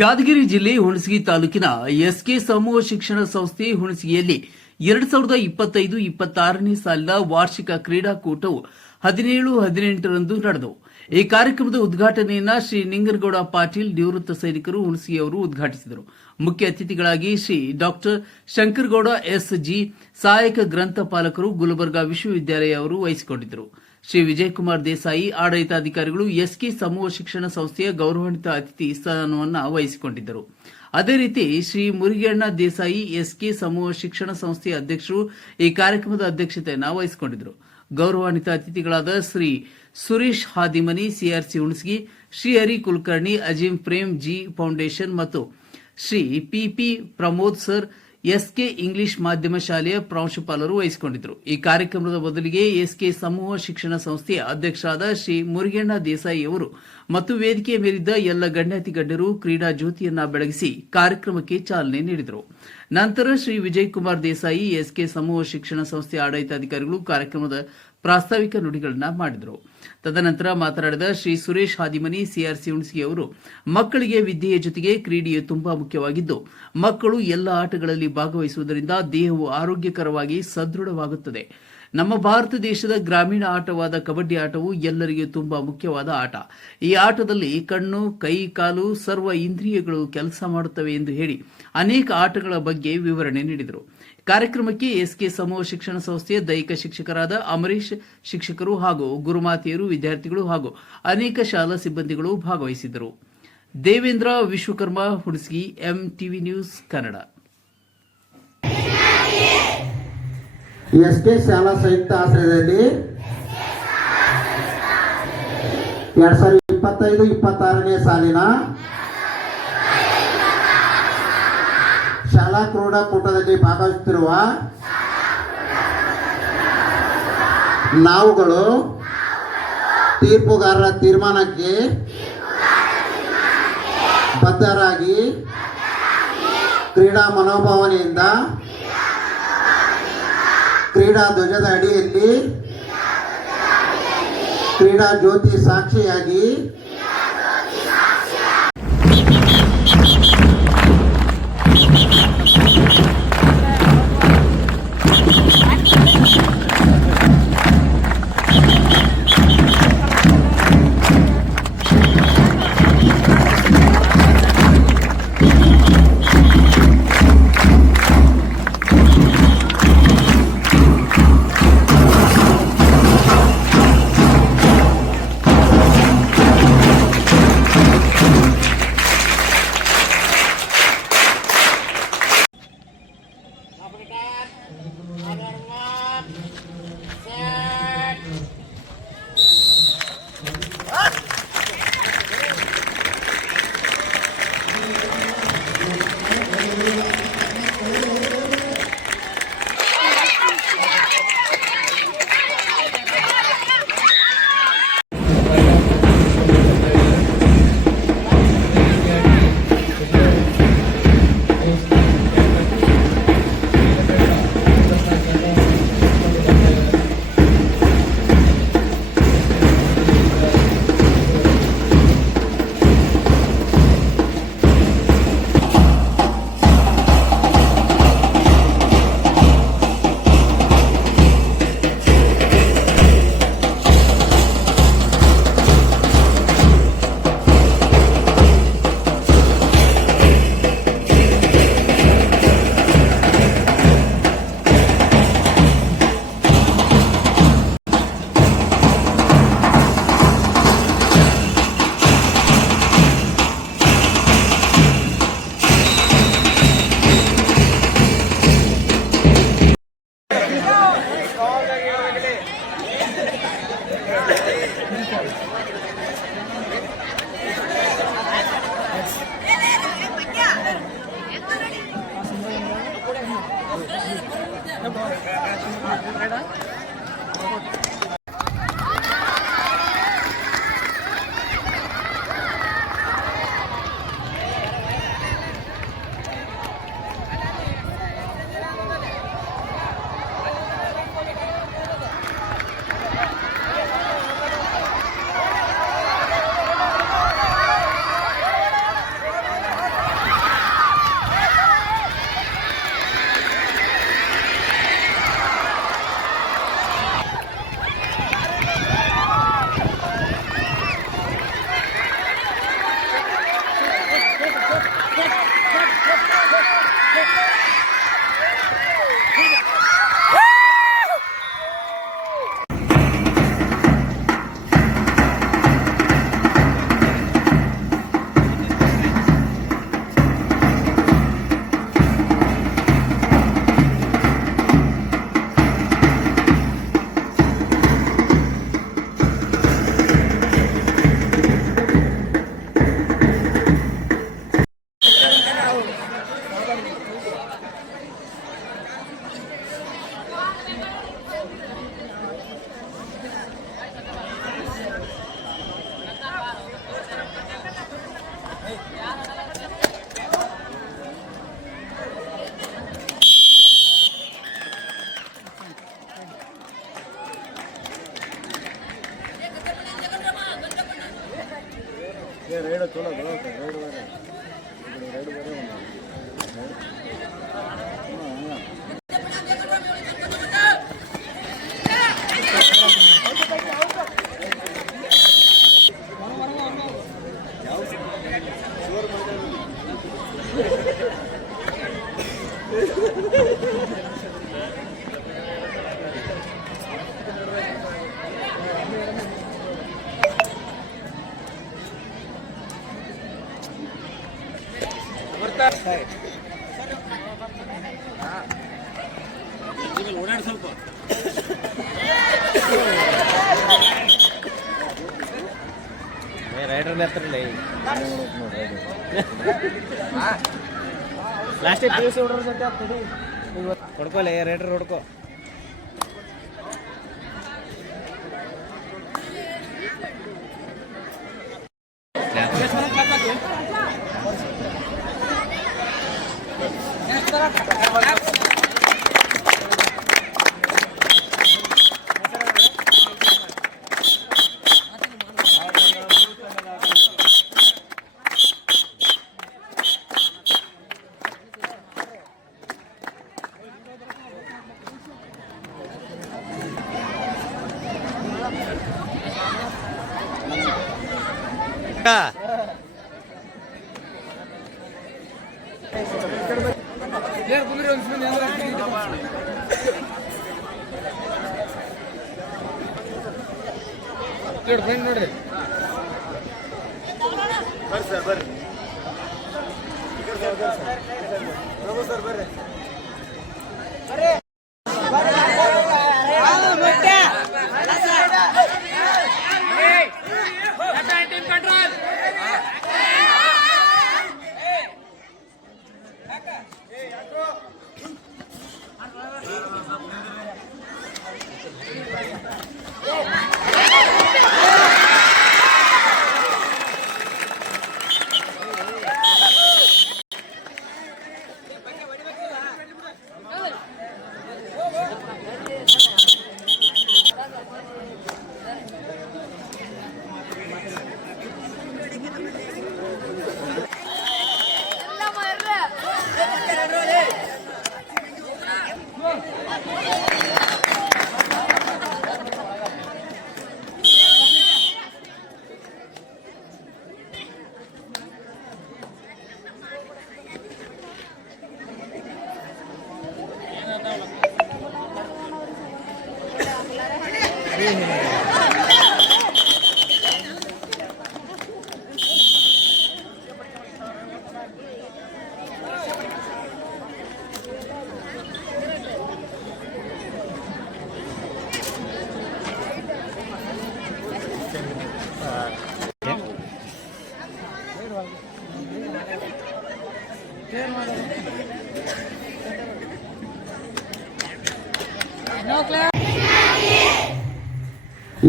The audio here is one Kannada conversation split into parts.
ಯಾದಗಿರಿ ಜಿಲ್ಲೆ ಹುಣಸಗಿ ತಾಲೂಕಿನ ಎಸ್ಕೆ ಸಮೂಹ ಶಿಕ್ಷಣ ಸಂಸ್ಥೆ ಹುಣಸಗಿಯಲ್ಲಿ 2025-26ನೇ ಸಾಲಿನ ವಾರ್ಷಿಕ ಕ್ರೀಡಾಕೂಟವು 17-18ರಂದು ನಡೆದವು. ಈ ಕಾರ್ಯಕ್ರಮದ ಉದ್ಘಾಟನೆಯನ್ನು ಶ್ರೀ ನಿಂಗನಗೌಡ ಪಾಟೀಲ್ ನಿವೃತ್ತ ಸೈನಿಕರು ಹುಣಸಗಿ ಅವರು ಉದ್ಘಾಟಿಸಿದರು. ಮುಖ್ಯ ಅತಿಥಿಗಳಾಗಿ ಶ್ರೀ ಡಾಕ್ಟರ್ ಶಂಕರಗೌಡ ಎಸ್ಜಿ ಸಹಾಯಕ ಗ್ರಂಥಪಾಲಕರು ಗುಲ್ಬರ್ಗಾ ವಿಶ್ವವಿದ್ಯಾಲಯ ಅವರು ವಹಿಸಿಕೊಂಡಿದ್ದರು. ಶ್ರೀ ವಿಜಯಕುಮಾರ್ ದೇಸಾಯಿ ಆಡಳಿತಾಧಿಕಾರಿಗಳು ಎಸ್ಕೆ ಸಮೂಹ ಶಿಕ್ಷಣ ಸಂಸ್ಥೆಯ ಗೌರವಾನ್ವಿತ ಅತಿಥಿ ಸ್ಥಾನವನ್ನು ವಹಿಸಿಕೊಂಡಿದ್ದರು. ಅದೇ ರೀತಿ ಶ್ರೀ ಮುರುಗೇಣ್ಣ ದೇಸಾಯಿ ಎಸ್ಕೆ ಸಮೂಹ ಶಿಕ್ಷಣ ಸಂಸ್ಥೆಯ ಅಧ್ಯಕ್ಷರು ಈ ಕಾರ್ಯಕ್ರಮದ ಅಧ್ಯಕ್ಷತೆಯನ್ನು ವಹಿಸಿಕೊಂಡಿದ್ದರು. ಗೌರವಾನ್ವಿತ ಅತಿಥಿಗಳಾದ ಶ್ರೀ ಸುರೇಶ್ ಹಾದಿಮನಿ ಸಿಆರ್ಸಿ ಹುಣಸಗಿ, ಶ್ರೀ ಹರಿ ಕುಲಕರ್ಣಿ ಅಜೀಂ ಪ್ರೇಮ್ ಜಿ ಫೌಂಡೇಶನ್ ಮತ್ತು ಶ್ರೀ ಪಿಪಿ ಪ್ರಮೋದ್ ಸರ್ ಎಸ್ಕೆ ಇಂಗ್ಲಿಷ್ ಮಾಧ್ಯಮ ಶಾಲೆಯ ಪ್ರಾಂಶುಪಾಲರು ವಹಿಸಿಕೊಂಡಿದ್ದರು. ಈ ಕಾರ್ಯಕ್ರಮದ ಮೊದಲಿಗೆ ಎಸ್ಕೆ ಸಮೂಹ ಶಿಕ್ಷಣ ಸಂಸ್ಥೆಯ ಅಧ್ಯಕ್ಷರಾದ ಶ್ರೀ ಮುರುಗೇಣ್ಣ ದೇಸಾಯಿ ಅವರು ಮತ್ತು ವೇದಿಕೆಯ ಮೇಲಿದ್ದ ಎಲ್ಲ ಗಣ್ಯಾತಿ ಗಣ್ಯರು ಕ್ರೀಡಾ ಜ್ಯೋತಿಯನ್ನ ಬೆಳಗಿಸಿ ಕಾರ್ಯಕ್ರಮಕ್ಕೆ ಚಾಲನೆ ನೀಡಿದರು. ನಂತರ ಶ್ರೀ ವಿಜಯಕುಮಾರ್ ದೇಸಾಯಿ ಎಸ್ಕೆ ಸಮೂಹ ಶಿಕ್ಷಣ ಸಂಸ್ಥೆಯ ಆಡಳಿತಾಧಿಕಾರಿಗಳು ಕಾರ್ಯಕ್ರಮದ ಪ್ರಾಸ್ತಾವಿಕ ನುಡಿಗಳನ್ನ ಮಾಡಿದರು. ತದನಂತರ ಮಾತನಾಡಿದ ಶ್ರೀ ಸುರೇಶ್ ಹಾದಿಮನಿ ಸಿಆರ್ಸಿ ಹುಣಸಗಿ ಅವರು, ಮಕ್ಕಳಿಗೆ ವಿದ್ಯೆಯ ಜೊತೆಗೆ ಕ್ರೀಡೆಯು ತುಂಬಾ ಮುಖ್ಯವಾಗಿದ್ದು, ಮಕ್ಕಳು ಎಲ್ಲ ಆಟಗಳಲ್ಲಿ ಭಾಗವಹಿಸುವುದರಿಂದ ದೇಹವು ಆರೋಗ್ಯಕರವಾಗಿ ಸದೃಢವಾಗುತ್ತದೆ. ನಮ್ಮ ಭಾರತ ದೇಶದ ಗ್ರಾಮೀಣ ಆಟವಾದ ಕಬಡ್ಡಿ ಆಟವು ಎಲ್ಲರಿಗೂ ತುಂಬಾ ಮುಖ್ಯವಾದ ಆಟ. ಈ ಆಟದಲ್ಲಿ ಕಣ್ಣು, ಕೈ, ಕಾಲು, ಸರ್ವ ಇಂದ್ರಿಯಗಳು ಕೆಲಸ ಮಾಡುತ್ತವೆ ಎಂದು ಹೇಳಿ ಅನೇಕ ಆಟಗಳ ಬಗ್ಗೆ ವಿವರಣೆ ನೀಡಿದರು. ಕಾರ್ಯಕ್ರಮಕ್ಕೆ ಎಸ್ಕೆ ಸಮೂಹ ಶಿಕ್ಷಣ ಸಂಸ್ಥೆಯ ದೈಹಿಕ ಶಿಕ್ಷಕರಾದ ಅಮರೀಶ್ ಶಿಕ್ಷಕರು ಹಾಗೂ ಗುರುಮಾತೆಯರು, ವಿದ್ಯಾರ್ಥಿಗಳು ಹಾಗೂ ಅನೇಕ ಶಾಲಾ ಸಿಬ್ಬಂದಿಗಳು ಭಾಗವಹಿಸಿದ್ದರು. Devendra Vishwakarma, Hunasagi, MTV news Kannada. SK ಶಾಲಾ ಸಂಯುಕ್ತ ಆಶ್ರಯದಲ್ಲಿ 2025-26ನೇ ಸಾಲಿನ ಶಾಲಾ ಕ್ರೀಡಾಕೂಟದಲ್ಲಿ ಭಾಗವಹಿಸುತ್ತಿರುವ ನಾವುಗಳು ತೀರ್ಪುಗಾರರ ತೀರ್ಮಾನಕ್ಕೆ ಬದ್ಧರಾಗಿ ಕ್ರೀಡಾ ಮನೋಭಾವನೆಯಿಂದ ಕ್ರೀಡಾ ಧ್ವಜದ ಅಡಿಯಲ್ಲಿ ಕ್ರೀಡಾ ಜ್ಯೋತಿ ಸಾಕ್ಷಿಯಾಗಿ ಓಡಾಡಿ ಸ್ವಲ್ಪ ರೈಡರ್ ಹತ್ರಲ್ಲ ಲಾಸ್ಟ್ ಪಿ ಸಿ ಹೊಡ್ರ ಸತ್ಯ ಹೊಡ್ಕೊಲೆ ರೈಡರ್ ಹೊಡ್ಕೊ ನೋಡ್ರಿ ಬರ್ರಿ ಸರ್ ಬರ್ರಿ ಸರ್ ಬರ್ರಿ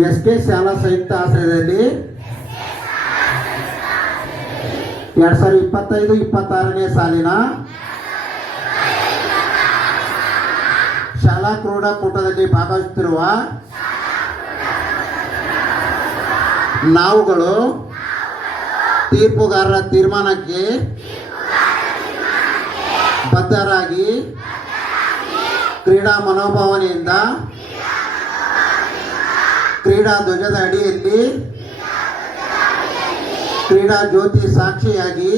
ಎಸ್.ಕೆ. ಶಾಲಾ ಸಂಯುಕ್ತ ಆಶ್ರಯದಲ್ಲಿ 2025-26ನೇ ಸಾಲಿನ ಶಾಲಾ ಕ್ರೀಡಾಕೂಟದಲ್ಲಿ ಭಾಗವಹಿಸುತ್ತಿರುವ ನಾವುಗಳು ತೀರ್ಪುಗಾರರ ತೀರ್ಮಾನಕ್ಕೆ ಬದ್ಧರಾಗಿ ಕ್ರೀಡಾ ಮನೋಭಾವನೆಯಿಂದ ಕ್ರೀಡಾ ಧ್ವಜದ ಅಡಿಯಲ್ಲಿ ಕ್ರೀಡಾ ಜ್ಯೋತಿ ಸಾಕ್ಷಿಯಾಗಿ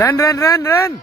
ರನ್ ರನ್ ರನ್ ರನ್